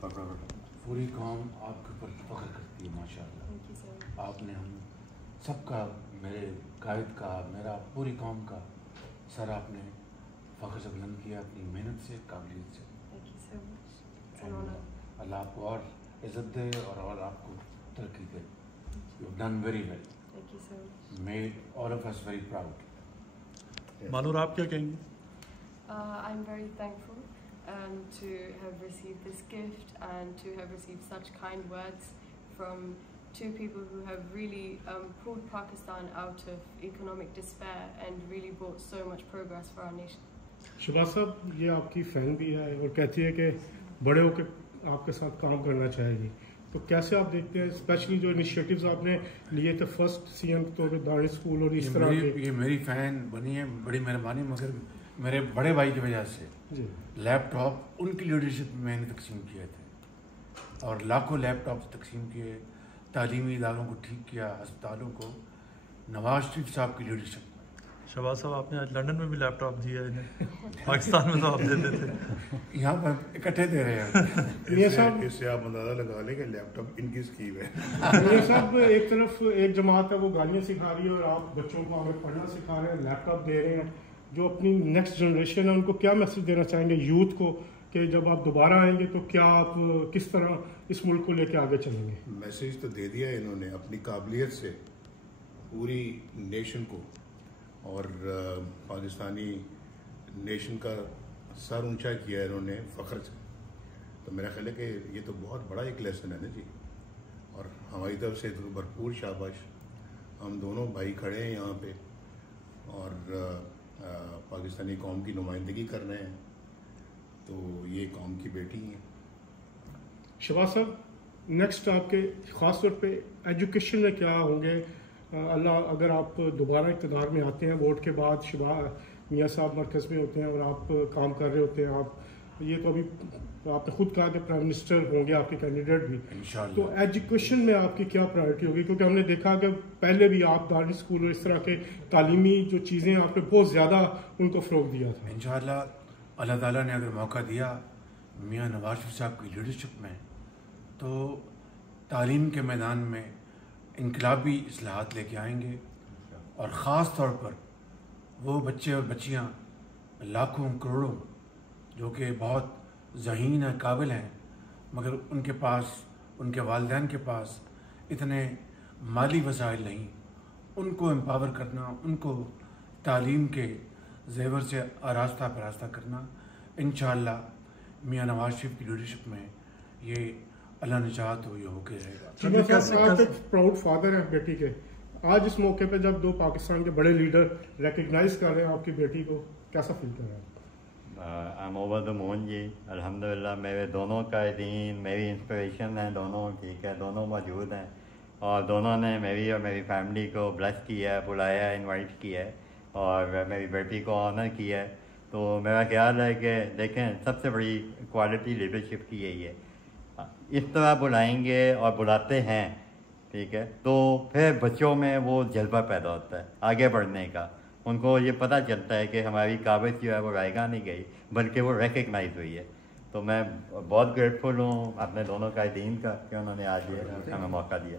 پوری قوم آپ کے اوپر فخر کرتی ہے ماشاءاللہ. آپ نے ہم سب کا، میرے قائد کا، میرا پوری قوم کا سر آپ نے فخر سے بلند کیا اپنی محنت سے، قابلیت سے. اللہ آپ کو اور عزت دے اور آپ کو ترقی دے. You done very well. Made all of us very proud. مانور آپ کیا کہیں گے؟ I'm very thankful to have received this gift and to have received such kind words from two people who have really pulled Pakistan out of economic despair and really brought so much progress for our nation. Shahbaz صاحب، یہ آپ کی fan بھی ہے اور کہتی ہے کہ بڑے ہو کے آپ کے ساتھ کام کرنا چاہے گی، تو کیسے آپ دیکھتے ہیں اسپیشلی جو انیشیٹوز آپ نے لیے تھے فرسٹ سی ایم کے طور پہ دارالعلوم اسکول اور اس طرح کے؟ یہ میری فین بنی ہے، بڑی مہربانی، مگر میرے بڑے بھائی کی وجہ سے لیپ ٹاپ ان کی لیڈرشپ میں نے تقسیم کیے تھے اور لاکھوں لیپ ٹاپ تقسیم کیے، تعلیمی اداروں کو ٹھیک کیا، ہسپتالوں کو، نواز شریف صاحب کی لیڈرشپ. شہباز صاحب آپ نے آج لنڈن میں بھی لیپ ٹاپ دیا ہے انہیں، پاکستان میں تو آپ دیتے تھے، یہاں پر اکٹھے دے رہے ہیں. اس سے آپ اندازہ لگا لیں کہ لیپ ٹاپ ان کی اسکیم ہے. یہ صاحب ایک طرف ایک جماعت ہے وہ گالیاں سکھا رہی ہے اور آپ بچوں کو آگے پڑھنا سکھا رہے ہیں، لیپ ٹاپ دے رہے ہیں. جو اپنی نیکسٹ جنریشن ہے ان کو کیا میسج دینا چاہیں گے یوتھ کو کہ جب آپ دوبارہ آئیں گے تو کیا آپ کس طرح اس ملک کو لے کے آگے چلیں گے؟ میسیج تو دے دیا ہے انہوں نے اپنی قابلیت سے پوری نیشن کو، اور پاکستانی نیشن کا سر اونچا کیا ہے انہوں نے فخر سے. تو میرا خیال ہے کہ یہ تو بہت بڑا ایک لیسن ہے نا جی، اور ہماری طرف سے تو بھرپور شاباش. ہم دونوں بھائی کھڑے ہیں یہاں پہ اور پاکستانی قوم کی نمائندگی کر رہے ہیں، تو یہ قوم کی بیٹی ہیں. شہباز صاحب، نیکسٹ آپ کے خاص طور پہ ایجوکیشن میں کیا ہوں گے؟ اللہ اگر آپ دوبارہ اقتدار میں آتے ہیں ووٹ کے بعد، شہباز میاں صاحب مرکز میں ہوتے ہیں اور آپ کام کر رہے ہوتے ہیں، آپ یہ تو ابھی آپ نے خود کہا کہ پرائم منسٹر ہوں گے آپ کے کینڈیڈیٹ بھی، تو ایجوکیشن میں آپ کی کیا پرائرٹی ہوگی؟ کیونکہ ہم نے دیکھا کہ پہلے بھی آپ دارالعلوم اسکول اور اس طرح کے تعلیمی جو چیزیں آپ نے بہت زیادہ ان کو فروغ دیا تھا. انشاءاللہ اللہ تعالیٰ نے اگر موقع دیا میاں نواز شریف صاحب کی لیڈرشپ میں، تو تعلیم کے میدان میں انقلابی اصلاحات لے کے آئیں گے. اور خاص طور پر وہ بچے اور بچیاں لاکھوں کروڑوں جو کہ بہت ذہین ہیں، قابل ہیں، مگر ان کے پاس، ان کے والدین کے پاس اتنے مالی وسائل نہیں، ان کو امپاور کرنا، ان کو تعلیم کے زیور سے آراستہ پراستہ کرنا. انشاءاللہ میاں نواز شریف کی لیڈرشپ میں یہ اللہ نے چاہا تو یہ ہو کے رہے گا. آپ ایک پراؤڈ فادر ہیں بیٹی کے، آج اس موقع پہ جب دو پاکستان کے بڑے لیڈر ریکگنائز کر رہے ہیں آپ کی بیٹی کو، کیسا فیل کر رہے ہیں؟ I'm over the moon جی، الحمدللہ. میرے دونوں قائدین میری انسپریشن ہیں، دونوں ٹھیک ہے، دونوں موجود ہیں اور دونوں نے میری اور میری فیملی کو بلیس کیا ہے، بلایا ہے، انوائٹ کیا ہے اور میری بیٹی کو آنر کیا ہے. تو میرا خیال ہے کہ دیکھیں سب سے بڑی کوالٹی لیڈرشپ کی یہی ہے، اس طرح بلائیں گے اور بلاتے ہیں ٹھیک ہے، تو پھر بچوں میں وہ جذبہ پیدا ہوتا ہے آگے بڑھنے کا. ان کو یہ پتہ چلتا ہے کہ ہماری قابلیت جو ہے وہ رائگاں نہیں گئی بلکہ وہ ریکگنائز ہوئی ہے. تو میں بہت گریٹفل ہوں اپنے دونوں قائدین کا کہ انہوں نے آج یہ ہمیں موقع دیا.